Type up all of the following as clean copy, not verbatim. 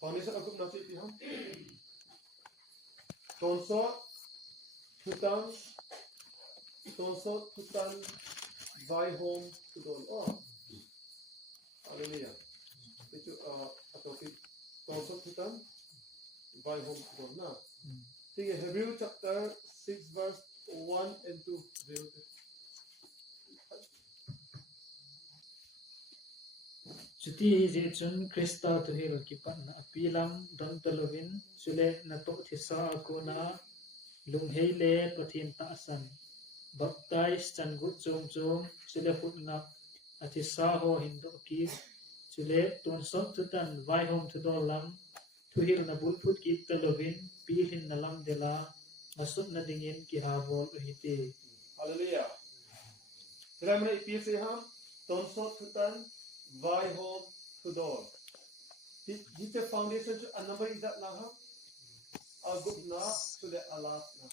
foundation aku nak cik piham tonsot tutan vai home tudol haleluya itu atau tonsot tutan vai home tudol na ठीक है Hebrew chapter 6 verse 1 and 2 Chuti je chun Krista tu hil kipan na apilam don talovin sule na to thisa ko na lungheile pathin ta san baptize chan gut chom sule phut nga athisa ho hindo ki sule ton sok tutan vai hom thudolam tu hil na bul phut ki talovin pi hin na lam dela masuk na dingin ki ha bol hite haleluya ramai ipse ham ton sok tutan vai home tudol hite foundation chu anamba idat na ha aguk na sule alas na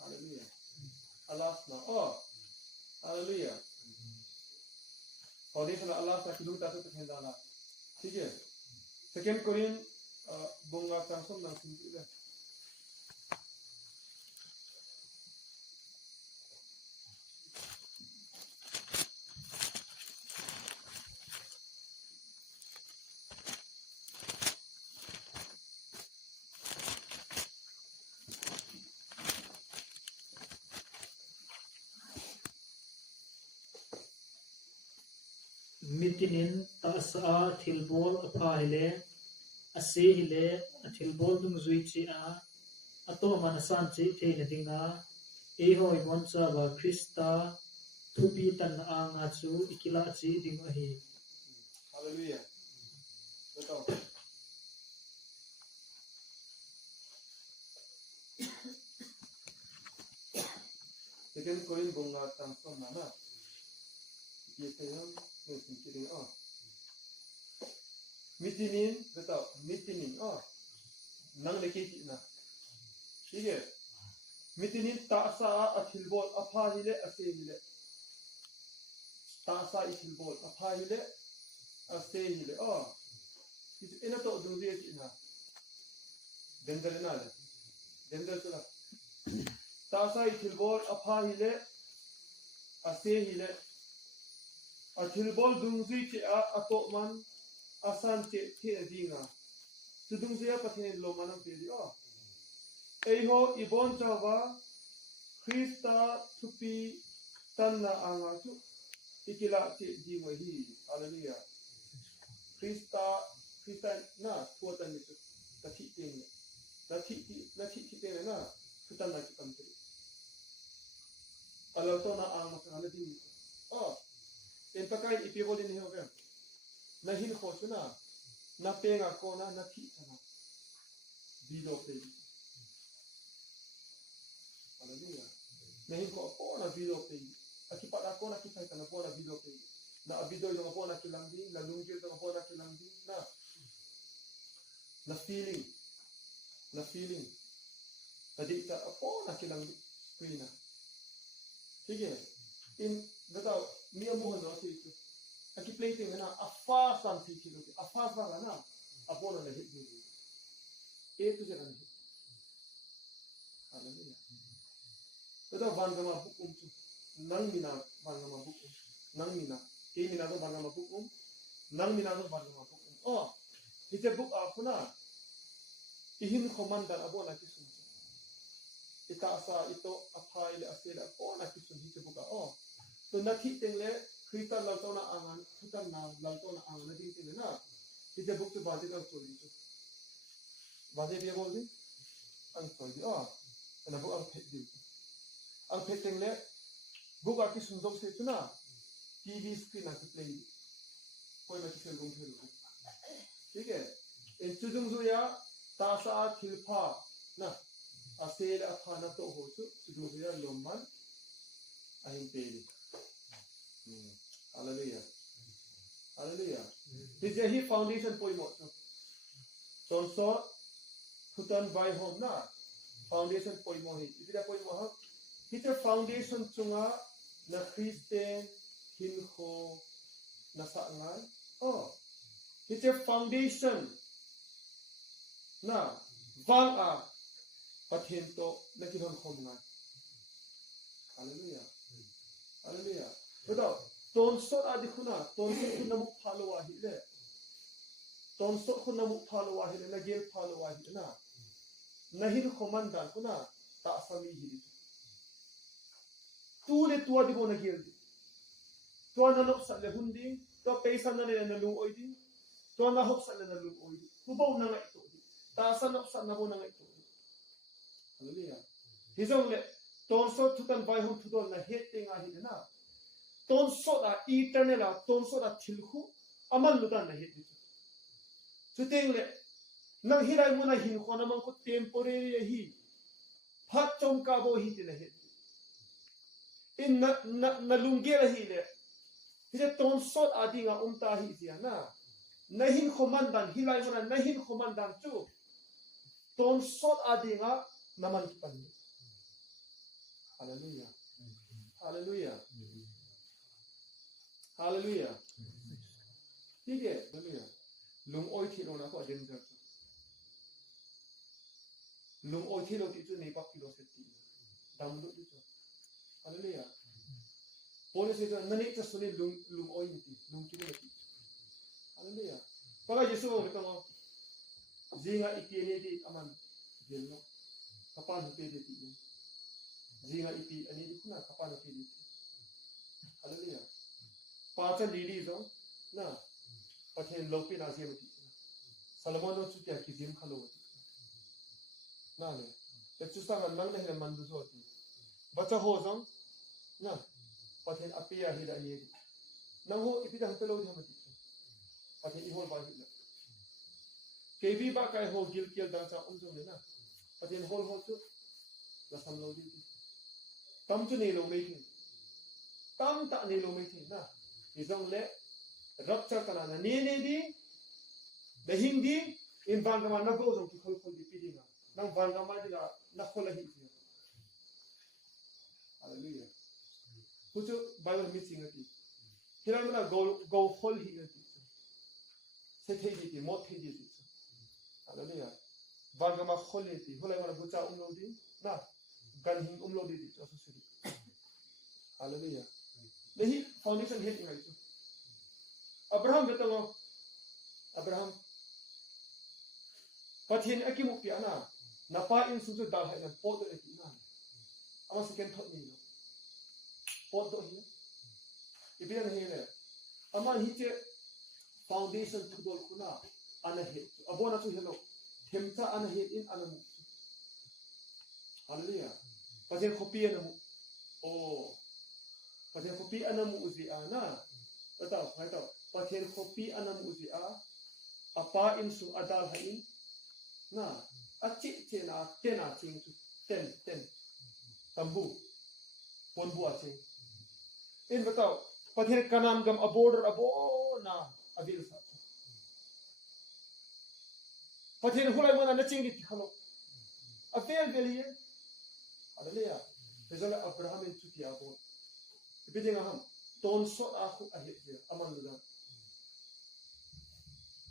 haleluya alas na haleluya foundation alas na kilu ta tu thendala ठीक है second korin bonga tangsom nang sinti le mitinin ta sa thilbol apha hile ase hile thilbol dung zui chi ato manasan chi theina dinga e hoi mon cha ba Krista thupi tan anga chu ikila chi ding hi haleluya betul second korin bonga tangsom na yetayam Mitinin mitinin betul mitinin nang lekiti na ठीक है mitinin ta'sa athilbol apha hile ase hile ta'sa athilbol apha hile ase hile ina to dungi na dendal na le dendal tala ta'sa athilbol apha hile ase hile athilbol dungzi che ato man asan che the dinga tudungzi pathin lo manam pe di eho ibon chawa Krista thupi tanna anga chu ikila che di wa hi haleluya Krista na thuatan ni chu tathi ting na thi te na thutan na chu kam te alo to na anga sa na di en pakai ipibol din hobe na hin khosuna na penga kona na thi sana bido pe haleluya na hin ko kona bido pe akipada kona kitai kana kona bido pe na abido yo kona kilangdi na lungil to kona kilangdi na feeling tadi ta kona kilangdi pina ठीक है in बताओ मिया Mohan no si aki plating na afa samthi kilo afa fa na apona le hit ni e tu jana ni haleluya to vangama bukum nang mina vangama bukum nang mina e mina to vangama bukum nang mina to vangama bukum ite buk afuna ihin komanda abona kisun ita asa ito apai le asela ona kisun hite buka to nathi tengle Krista laltona angan thutan na laltona angan ding tin na ite buk to bade ka choli chu bade be bol di ang choli na buk ang phet tengle buk a ki sunjok se chu na TV screen na play koi ma ki sel gong thelu ठीक है en chujung zu ya ta sa thilpha na asel athana to ho chu chujung zu ya lomman ahin pe hallelujah hallelujah this is he foundation poi mo so thutan vai hom na foundation poi mo hi ipira poi mo ha hite foundation chunga na Christian hinho na sa ngai hite foundation น่ะวางประเทศโตในที่ทนคมงานฮาเลลูยาฮาเลลูยาแล้วตอนสดดิคุณตอนสดคุณนมุพาลวาหิเลตอนสดคุณนมุพาลวาหิเลนะเกลพาลวาหินะนะหินคอมันดันคุณตาสามีหิตัวเลตัวดิโกนะเกลตัวนั้นนกสัตว์เลหุ่นดิตัวเปย์สันนั่นเลยนะลุงโอยดิตัวนั้นหกสัตว์เลยนะลุงโอยดิผู้บ่าวนั่งไอ้ตัวดิตาสันนกสัตว์นั่งบ่นั่งไอ้ตัวดิฮาเลลูยาที่จงเลยตอนสดทุกท่านไปหุ่นทุกท่านนะเฮ็ดเองหินะตอนสดอีเทอร์เนลตอนสดทิลขุอามันลุดันนะเฮ็ดดิสุดเองเลยนังฮิไรมุนะหินคนนั้นมันก็เทมโพเรรีฮีพัดจงกาโบฮีตินะเฮ็ดอินนะลุงเกลฮีเลยที่จะตอนสดดิงาตาฮีเสียนะนะหินคอมันดันฮิไรมุนะนะหินคอมันดันจูตอนสดดิงานามันปันฮาเลลูยาฮาเลลูยาฮาเลลูยาที่เกฮาเลลูยาลุงโอยที่เรานะก็เดินเดินลุงโอยที่เราที่จุดในปักกิโลเซติดำดุที่จุดฮาเลลูยาพอเนี่ยสิ่งนั้นนี่จะสุนีลุงโอยนี่ลุงที่เราที่ฮาเลลูยาเพราะว่าเยซูบอกว่าต้องจิงาอีพีนี่ที่อามันเดินเนาะkapan hupe dia ti jinga ipi ani di kuna kapan hupe dia haleluya pacha lili zo na pathen lopi na se mati salomon no chutya ki jim khalo na le te chusa ngan nang ne man du zo ti bacha ho zo na pathen apia hi da ni nang ho ipi da pelo di mati pathen i hol ba hi kebi ba kai ho gil kiel da cha zo le na pathen hol chu la sam lo di tam chu nei lo mei thi tam ta nei lo mei thi na i zong le rap cha kana na ne di the hindi in bangama na go zong ki khol di pi di na nang bangama di na khol hi di hallelujah puchu bible meeting ati hiram na go khol hi ati se thei di mo thei di hallelujah bangama khole ti holai mana bucha umlo di na gan hing umlo di so suri hallelujah lehi foundation hit ngai chu abraham betango abraham pathin akimu pi ana napa in su dal hai na pot de ti na ama second thought ni pot do hi ibian he le ama hi che foundation thudol kuna ana he abona chu hello Hemta ana hit in anamu. Hallelujah. Pathen kopi anamu. Oh. Pathen kopi anamu uzi ana. Tahu. Pathen kopi anamu uzi a. Apa in su adal hain. Na. Acik cina tena cing tu. Ten. Tambu. Ponbu acing. In tahu. Pathen kanan gam aborder abo na abil sa. Pathen hulai mana na ching di khalo afel beliye hallelujah bezala abraham en chuti abo bidinga ham ton so a khu a he aman lu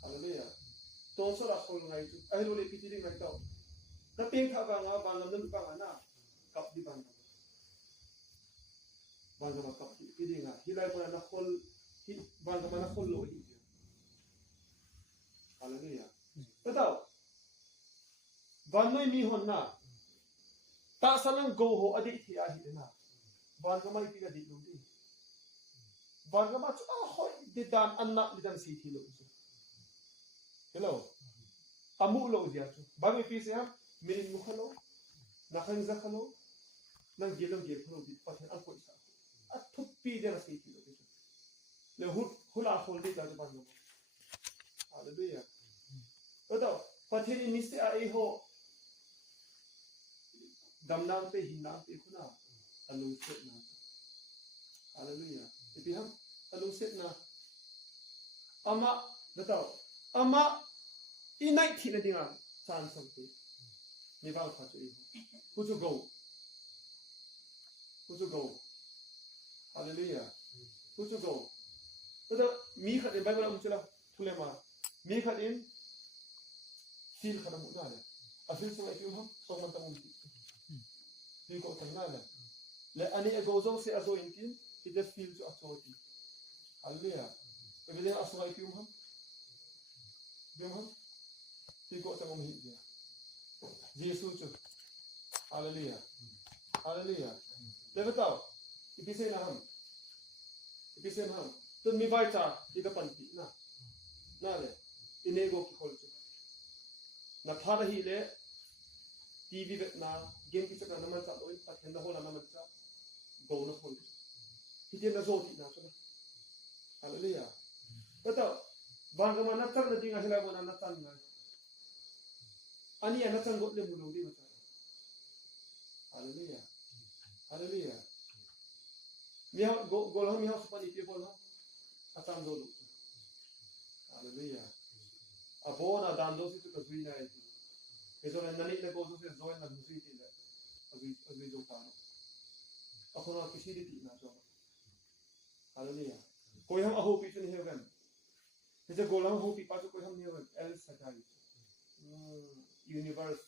hallelujah ton so a khol ngai tu ai lo le pitiri ngai taw na ping tha ba nga ba ngam nu ba na kap di ban ma kap di bidinga hilai mana na khol hi ban ma na khol lo hi hallelujah tahu banoi mi hon na ta salang go ho adi thi a hi na ban ga mai pi ga di lu di ban ga ma chu a hoi di dan anna di dan si thi lo chu hello amu lo dia chu ba mi pi se ha min mu khalo na khan za khalo nang gelom gel khalo di pathen al ko isa a thup pi de na si thi lo chu le hula khol di da ban lo hallelujah tahu pathen ni se a ho damnam pe hinam pe khuna alung set na hallelujah ipi ham alung set na ama tahu ama inai thi na dinga chan sam pe ni ba kha chu hu chu go hallelujah hu chu go tahu mi khat in bible chula thule ma mi khat in feel ka mo na le a feel so ipium ham so man tamum feel ko tan na le ani e gozo se azo intin it just feel to authority hallelujah e bele aso ipium ham bium ham feel ko tamum hi dia Jesus chu hallelujah hallelujah le batao ipise na ham to mi vai cha ida panti na le inego ki khol chu na phara hi le TV vet na game ki chakna naman cha oi pathen da hola naman cha go na khol hi je na zo ti na chu hallelujah to bang ma na tar na dinga hila mo na tan na ani na tan go le mu lo di ma cha hallelujah hallelujah mi ha go lo mi ha spani ti bol ha atan do lu hallelujah abona dan do si to zui na ai eso na nani le go so se zo na mu si ti le azui zo ta no akona kisi di ti na so hallelujah koi ham aho pi chen heaven je go lam ho pi pa koi ham heaven el sakai universe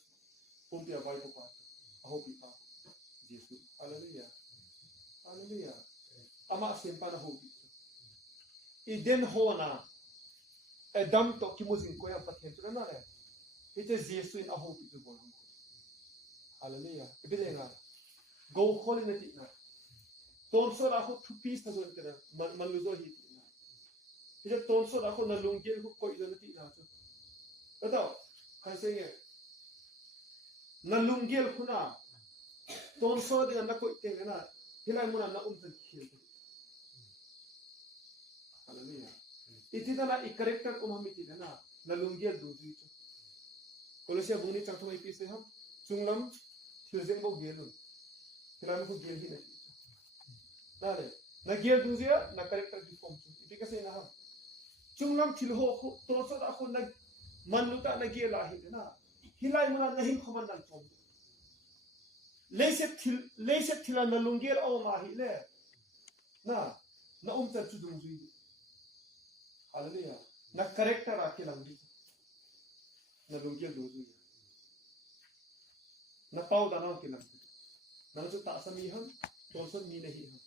pum pi avai ko pa aho pi pa Jesus hallelujah hallelujah ama sempa na ho pi iden ho na Adam to kimuzin ko ya pathen tu na le ite Jesus in aho pi tu bol hallelujah ibilenga go kholi na ti na ton so ra ho tu pis ta zo te man lu zo hi ti na ite ton so ra ho na lungel ko ko ida na ti na tu ata khai se nge na lungel khuna ton so de na ko te na hilai muna na tan khil hallelujah itita na i-character ko mamiti na na lungel du du chu Colosia buni chang thoi pi se ham chunglam thiljem bo gelun hilam ko gel hi na le na gel du zia na character di form chu itika se na ham chunglam thil ho ko to so da ko na manuta na gel a hi na hilai muna na hin khoman dan chom leise thila na lungel aw ma hi le na cha chu du zui hallelujah na character akilang di na lungkel do du na pau da na kilang na chu ta sami ham to so mi nahi ham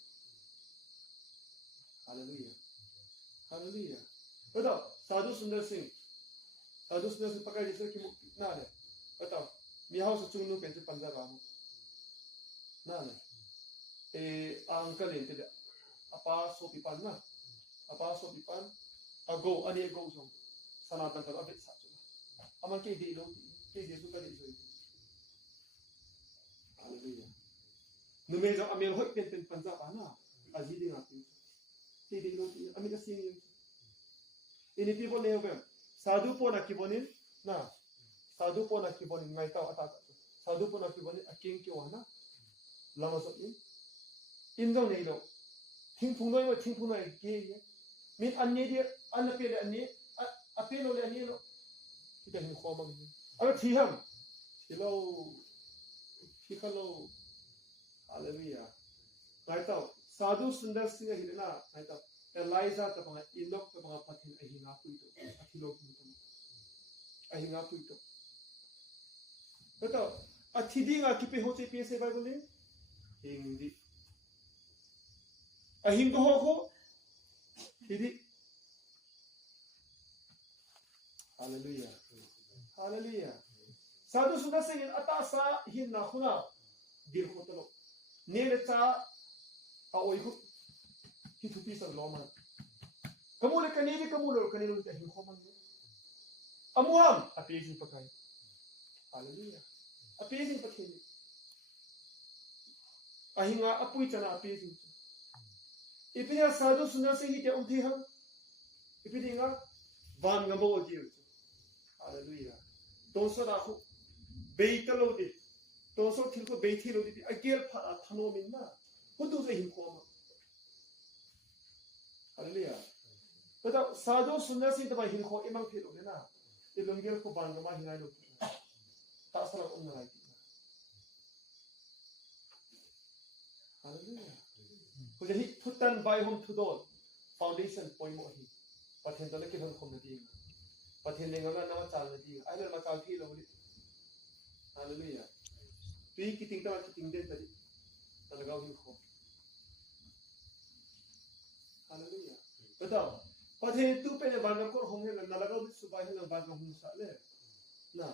hallelujah hallelujah bata sadhu sundar singh pakai jise ki mukti na le bata mi house chung nu pen se panja ra mu na le uncle ente apa so pipan na apa so pipan ago ani ago so sanatan ka abet sa chu aman ke di lo ke jesu ka di so hallelujah no me ja amel hoi pen panja pa na aji ding ati ke di lo ami ka sing ini people ne hobe sadhu po na kibonin ngai ta ata sadhu po na kibonin aking ki wa na lama so in dong nei lo thing phung noi ke min anni dia anapele anni apelo le anni lo kita hin khomang aba thiham thikalo hallelujah kaita sadhu sundar singh hilna kaita Eliza ta bang inok ta bang pathin ahinga puito athilo puito ahinga puito kaita athidinga kipe hoche pe se bible hindi ahinga ho Jadi hallelujah hallelujah sadhu sundar singh atasa hin na khuna dir khotalo nele cha aoi hu ki thupi sa loma kamule kanini ta hin khoman amuham apezi pakai hallelujah apezi pakai ahinga apui chana apezi Ipinya sadhu sundar singh te umthi ham ipidinga van ngabo ji hallelujah tonso ra khu beitalo di tonso thil ko beithilo di agel pha thano min na hudu ze hin ko hallelujah pada sadhu sundar singh ta hin ko imang thilo na ilungel ko ban ma hinai lo ta sala umna rai hallelujah Jadi hutan by home to door foundation point mo hi pathen to le ke hon khom na di pathin lenga na chal na di ai ma chal thi lo ni hallelujah pi kiting ta kiting den tadi talagaw hin ko hallelujah betul pathin tu pe ban ko hong hen na lagaw su bai hen ban ko hong sa le na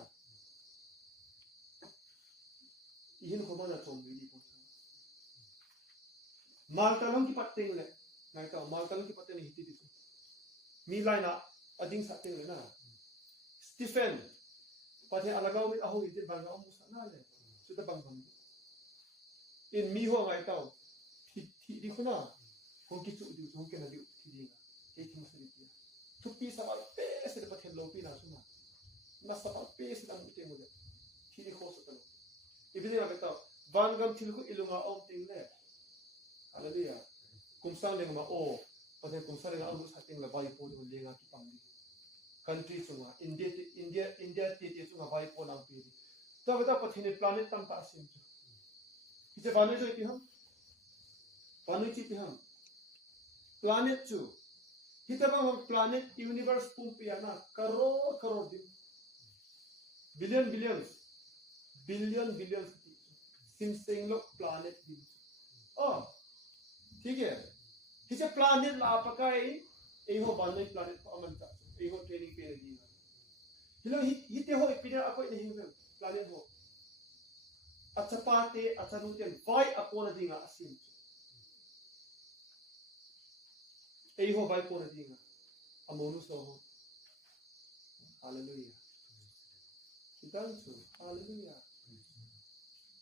ihin ko mana chom ni ko mal talong ki patteng le ngai ta mal talong ki patteng hiti di mi laina ading sa teng le na Stephen pathe alagaw mit aho ite bang om sa na le su ta bang in mi ho ngai ta thi di khona hong ki chu di hong ke na di thi di ke ki masari ti tu pi sa al pe se pathe lo pi na su na na sa al pe se dang te mo le thi di kho sa ta ibine ga ta ban gam thil ko ilunga om ting le hallelujah kumsang le ma o pathe kumsang le amu sa ting la bai po di le nga ki pang di country sunga India ti sunga vai po nang pi ta bata pathine planet tam ta sim chu kise banu jo ti ham banu chi ti ham planet chu hita ba planet universe pum pi ana crore din billion sim sing lo planet din oh ठीक है kise planet la pakai ei ho banu planet ko aman ta ho training pe di hilo hite ho ipina ako ni hinga planet ho acha pate acha ruten vai apona dinga asim ei ho vai pona dinga amonu so ho hallelujah kitansu hallelujah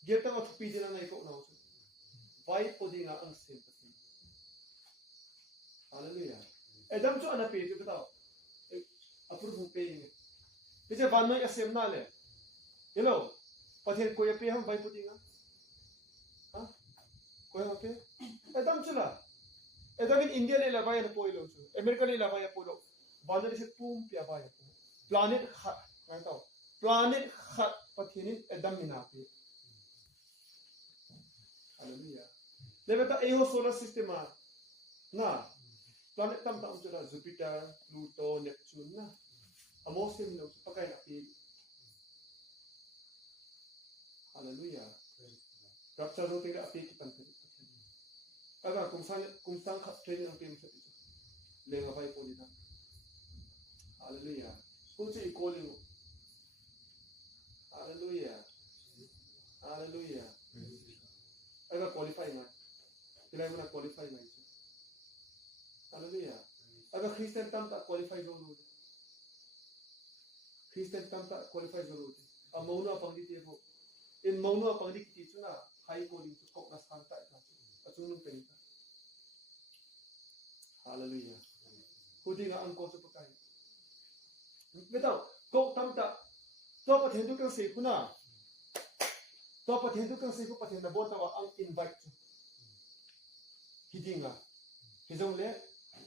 geta wa thupi dina nai ko na ho vai podinga ang sim hallelujah edam chu ana pe chu betao apur bhu pe ni pije ban noi asem na le hello pathen ko ye pe ham vai putinga ha ko ye pe edam chula edam in India le la vai na poilo chu America le la vai poilo ban le se pum pya vai planet khat na tao planet khat pathin edam mina pe hallelujah le beta eho solar system na planet tam tam chula Jupiter Pluto Neptune na amosim no pakai api hallelujah rapsa ro tira api kitan tadi aga kumsang khat training ang pem sa ito lenga pai polita hallelujah kunci calling hallelujah aga qualify na kila mo na qualify na ito hallelujah aga Christian tam ta qualify zo Christian tam ta qualify zarur a mauna pangdi te bo in mauna pangdi ti chuna high calling to kok na santa ta achunung penita hallelujah kudinga ang ko sa pakai betaw kok tam ta to pathen du kang se kuna to pathen du kang se ko pathen na bota wa ang invite hidinga hizong le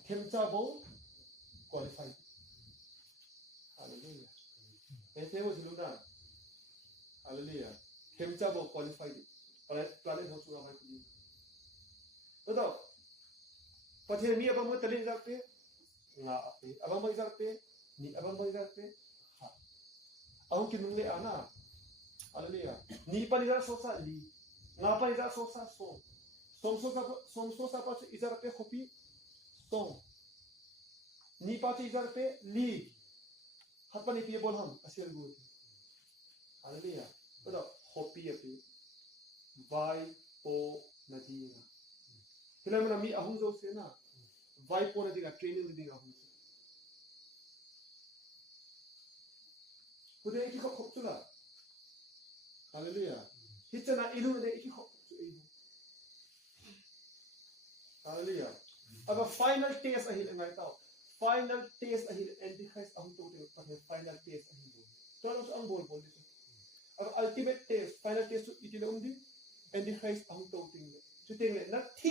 themcha bo qualify hallelujah ese wo siluna hallelujah kemcha bo qualified planet ho chuwa mai puli to pathe mi abang mo talin jakte nga ape abang mo jakte ni abang mo jakte ha aung kinung le ana hallelujah ni pani ja sosa li nga pani ja sosa som sosa pa izar pe khopi song ni pa izar pe li hatpani pi bol ham asial gu hallelujah to hopi api vai po nadinga hilamna mi ahung zo se na vai po nadinga training nadinga ahung kude ki khop chula hallelujah hitna ilu de ki khop chu hallelujah aba final test ahil ngai tao final test ahil antichrist ahung to de final test ahil tolos ang bol dito ang ultimate test final test itila undi antichrist ahung to ting chu ting na thi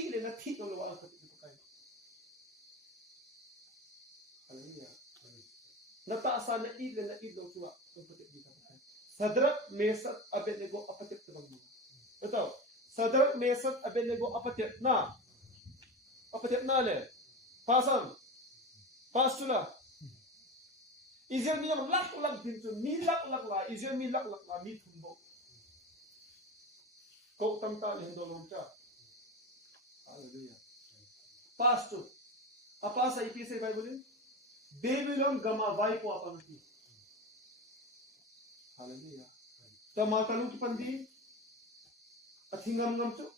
no lawa ang kapit ko kay hallelujah natasa na idlo chuwa ang kapit dito kay Sadrak Mesat Abednego apatit tabang mo ito Sadrak Mesat Abednego apatit na le pasan pasula อิสราเอลมีลักดินจุมีลักลาอิสราเอลมีลักลามีทุนโบก็ตั้งตาเห็นโดลงจ้าฮาเลลูยาPastor, apa sa ipise Bible? Babylon gama vai po apan ti. Hallelujah. Ta matalu ki pandi athingam ngam chu.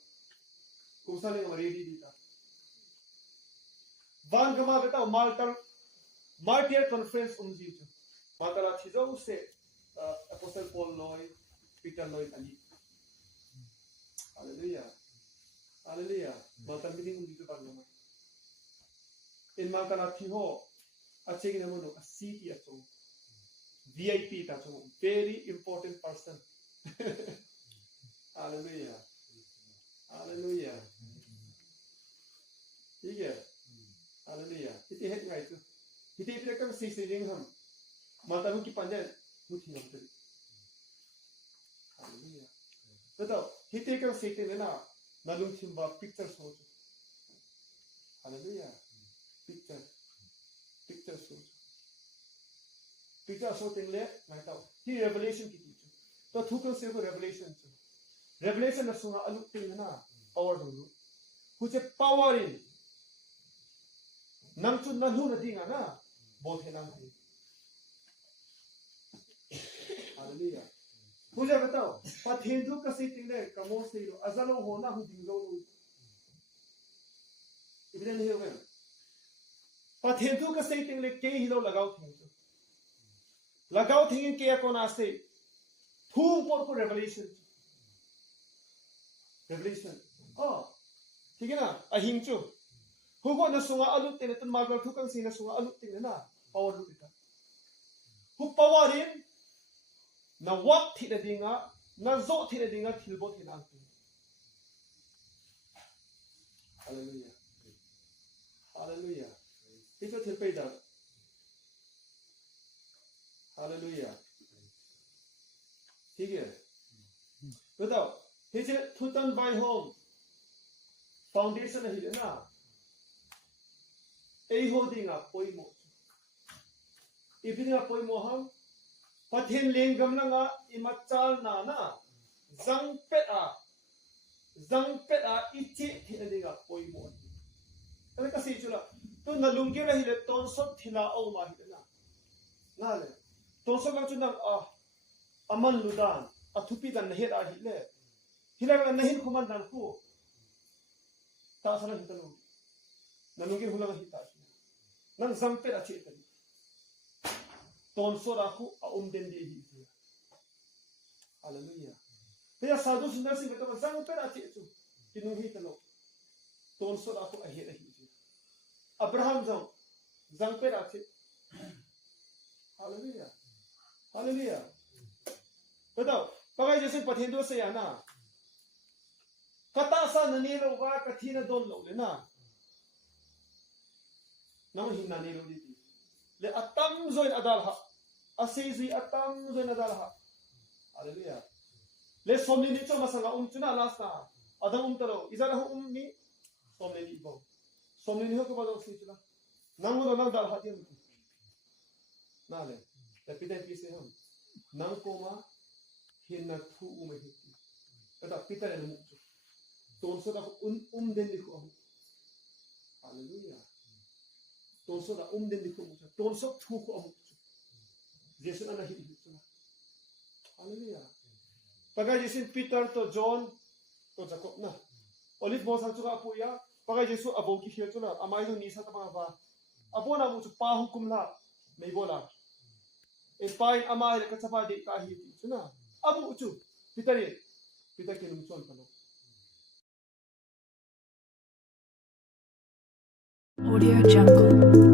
Kusale ngam ready dita. Van gama beta Martyr conference umji chu. Matala thijo se Apostle Paul loy Peter loy ali. Hallelujah. Hallelujah. Matal meeting umji chu pagama. In Maltana Thiho, a checking a mono, a city at home. VIP at home. Very important person. Hallelujah. Hallelujah. Yeah. Hallelujah. It is right. It is like a sitting him. Maltanu ki panja, put him. Hallelujah. But he take a sitting in a Nalum Timba picture photo. Hallelujah. Picture shooting le naita hi revelation ki chu to thukal se ko revelation na sunga aluk ting na power du hu che power in nang chu na lu na dinga na bo the nang hai hallelujah hu je batao pa thendu ka se ting le kamo se ro azalo ho na hu ding lo iblen he ho Pathendu ka say ting le ke hilo lagaw thing. Lagaw thing ke ko na say. Thung por ko revelation. Revelation. Oh. Sige na, ahing chu. Hugo na sunga alut tin itun magal thukang sina sunga alut tin na. Power lut ita. Hu power in na wat thi na dinga, na zo thi na dinga thilbo thi na. Hallelujah. Hallelujah. Ito tilpay da. Hallelujah. Sige. Betul. Hije tutan by home. Foundation na hile na. Ei holding up poi mo. Ibini nga poi mo ham. Pathin lengam na nga imachal na na. Zangpet a ichi hinadinga poi mo. Ano kasi chula? To nalunggi na hile tonsot hilao ma hile na. Nale. Tonsot lang chunang aman ludan. Atupitan na hila hile. Hilang nahin kumandan ko. Taasa na hitanong. Nalunggi hulang hita siya. Nang zampet at siya. Tonsot ako aumden di hita. Hallelujah. Kaya sadhu sundar si betul zampet at siya. Tinong hitanong. Tonsot ako ahit ahit. Abraham zang perache. Hallelujah. Hallelujah. Betul. Pakai Yesus pathendu se ana. Kata sa nanilo wa kathina don lo le na. Nang hinna nilo diti. Le atam zoin adal ha. Asezi atam zoin adal ha. Hallelujah. Le somni ni cho masanga chuna lasta. Adam taro izara ni somni ni bo. Somni ni ho ko badong si chula. Nang mo nang dal hati mo. Nale. Pita pise ham. Nang koma hinna thu umehiti. Kata pita le mo. Tonso da den di ko. Hallelujah. Tonso da den di ko mo. Tonso thu ko mo. Jesus na hiti chula. Hallelujah. Pagka Jesus Peter to John to Jacob na. Olive mo sa chula po ya. Pagka Jesus abo ki hiya chula. Amay no nisa ta mga ba. Abo na mo pa hukum la. May bola. E pain amay ka sa pa di ka hiti chula. Abo uchu. Peter kinum chon pa no. Audio Jungle.